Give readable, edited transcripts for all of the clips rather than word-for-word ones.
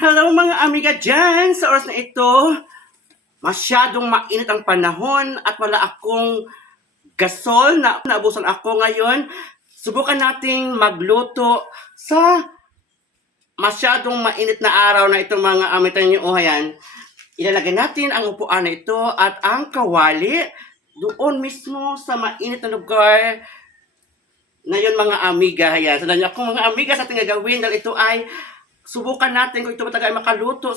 Hello mga amiga dyan! Sa oras na ito, masyadong mainit ang panahon at wala akong gasol na naubusan ako ngayon. Subukan nating magluto sa masyadong mainit na araw na ito mga amitan niyo. Ayan. Ilalagay natin ang upuan na ito at ang kawali doon mismo sa mainit na lugar na yun mga amiga. Ayan. Sandali ako mga amiga sa ating gagawin dahil ito ay subukan natin kung ito matagal makaluto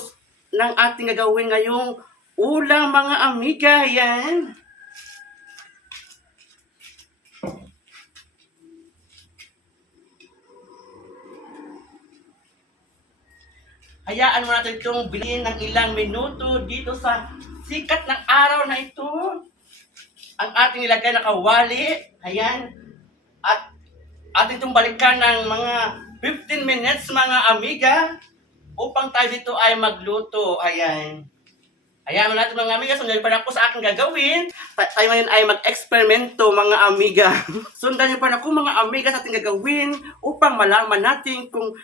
ng ating gagawin ngayong ulam mga amiga. Yan. Hayaan mo natin itong bilhin ng ilang minuto dito sa sikat ng araw na ito. Ang ating ilagay na kawali. Ayan. At ating itong balikan ng mga 15 minutes mga amiga upang tayo dito ay magluto. Ayan. Hayaan mo natin mga amiga, sundan niyo pa ako sa aking gagawin. Tayo ngayon ay mag-eksperimento mga amiga. Sundan niyo pa ako mga amiga sa ating gagawin upang malaman natin kung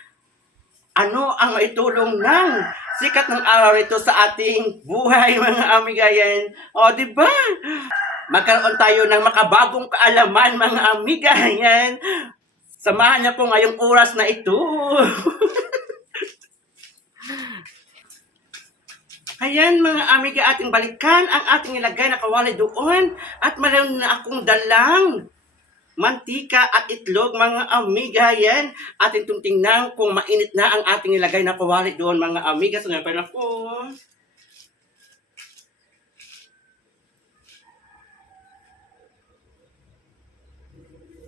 ano ang maitulong ng sikat ng araw ito sa ating buhay mga amiga yan. O di ba? Magkaroon tayo ng makabagong kaalaman mga amiga yan. Samahan niyo po ngayong oras na ito. Ayan mga amiga, ating balikan ang ating ilagay na kawali doon at meron na akong dalang mantika at itlog mga amiga. Yan, ating itong tingnan kung mainit na ang ating ilagay na kawali doon mga amiga. So napan ako.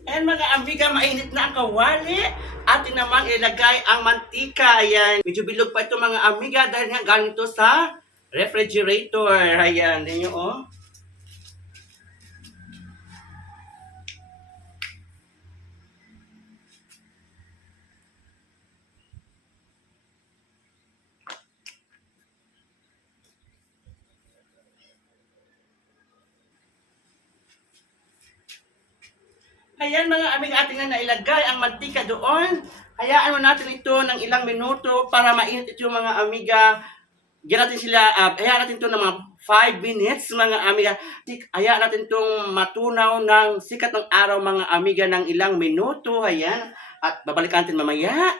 Ayan mga amiga, mainit na ang kawali. Atin naman ilagay ang mantika. Ayan, medyo bilog pa ito mga amiga dahil nga galing ito sa refrigerator. Ayan, din nyo oh. Ayan mga aming ating na nailagay ang mantika doon. Hayaan mo natin ito ng ilang minuto para mainit ito mga amiga. Diyan natin sila, hayaan natin ito ng mga 5 minutes mga amiga. Hayaan natin itong matunaw ng sikat ng araw mga amiga ng ilang minuto. Ayan. At babalikan natin mamaya.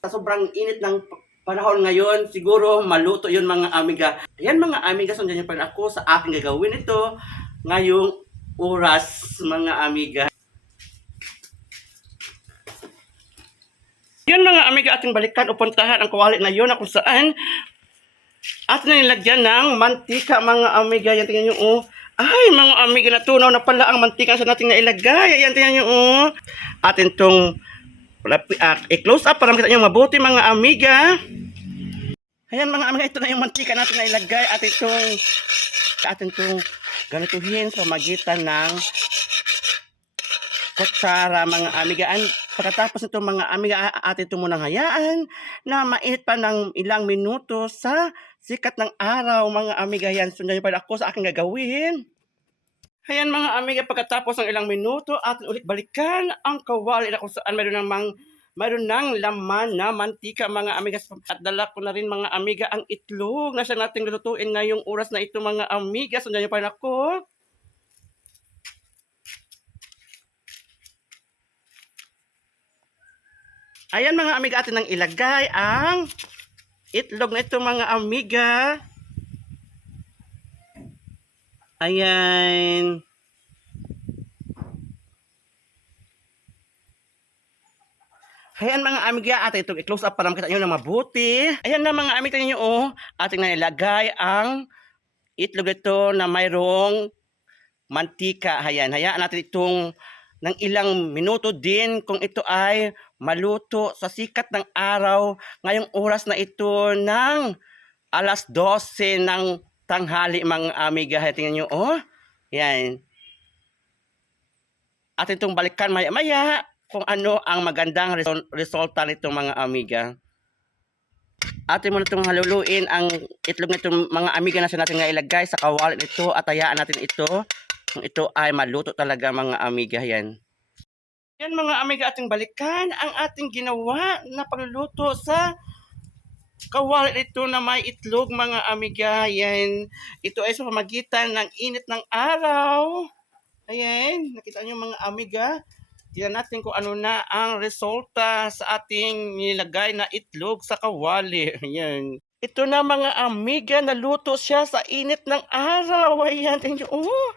Sa sobrang init ng panahon ngayon, siguro maluto yun mga amiga. Ayan mga amiga, sundan niyo pa rin ako sa aking gagawin ito ngayong oras mga amiga. Yun mga amiga, ating balikan o puntahan ang kawali na yun na kung saan at nilagyan ng mantika mga amiga. Yan tingnan nyo oh. Ay mga amiga, natunaw na pala ang mantika sa nating nailagay. Yan tingnan nyo oh. Atin tong i-close up para makita nyo mabuti mga amiga. Ayan mga amiga, ito na yung mantika natin nailagay. Atin tong ganituhin sa magitan ng kutsara mga amiga. Pagkatapos nito mga amiga, atin ito munang hayaan na mainit pa ng ilang minuto sa sikat ng araw mga amiga. Yan, sundan niyo pa ako sa aking gagawin. Ayan mga amiga, pagkatapos ng ilang minuto, atin ulit balikan ang kawali na kung saan mayroon ng laman na mantika mga amiga. At dala ko na rin mga amiga ang itlog na siya nating lulutuin ngayong oras na ito mga amiga. Sundan niyo pa ako. Ayan mga amiga, atin nang ilagay ang itlog na ito mga amiga. Ayan. Ayan mga amiga, atin itong i-close up para makita nyo na mabuti. Ayan na mga amiga nyo oh, atin na ilagay ang itlog nito na mayroong mantika. Ayan, hayaan natin itong ng ilang minuto din kung ito ay maluto sa sikat ng araw ngayong oras na ito ng alas 12 ng tanghali mga amiga. Tingnan nyo oh. Yan. At itong balikan maya-maya kung ano ang magandang resulta nito mga amiga. Atin mo na itong haluluin ang itlog nitong mga amiga na siya natin nga ilagay sa kawali nito at hayaan natin ito kung ito ay maluto talaga mga amiga. Yan. Yan mga amiga, ating balikan ang ating ginawa na pagluluto sa kawali ito na may itlog mga amiga. Ayan. Ito ay sa pamagitan ng init ng araw. Ayan. Nakita niyo mga amiga. Tingnan natin kung ano na ang resulta sa ating nilagay na itlog sa kawali. Ayan. Ito na mga amiga, naluto siya sa init ng araw. Ayan, tingnan niyo. Oh,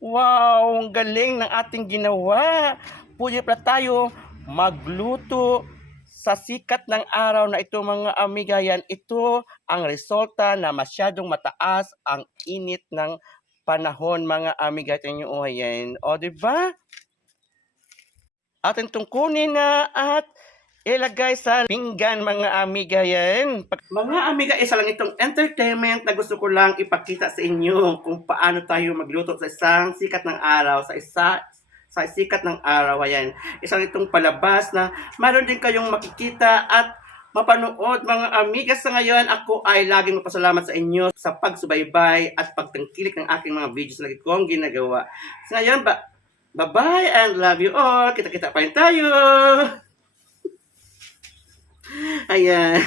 wow, ang galing ng ating ginawa. Pwede pa tayo magluto sa sikat ng araw na ito mga amiga. Yan, ito ang resulta na masyadong mataas ang init ng panahon mga amiga. Tingnan niyo. Oh, ayan. O, diba? Atin itong kunin na at ilagay sa pinggan mga amiga yan. Mga amiga, isa lang itong entertainment na gusto ko lang ipakita sa inyo kung paano tayo magluto sa isang sikat ng araw, sa sikat ng araw. Ayan. Isang itong palabas na mayroon din kayong makikita at mapanood mga amiga. Sa ngayon, ako ay laging mapasalamat sa inyo sa pagsubaybay at pagtangkilik ng aking mga videos na lagi kong ginagawa. Sa ngayon, bye-bye and love you all. Kita-kita pa rin tayo. Ayan.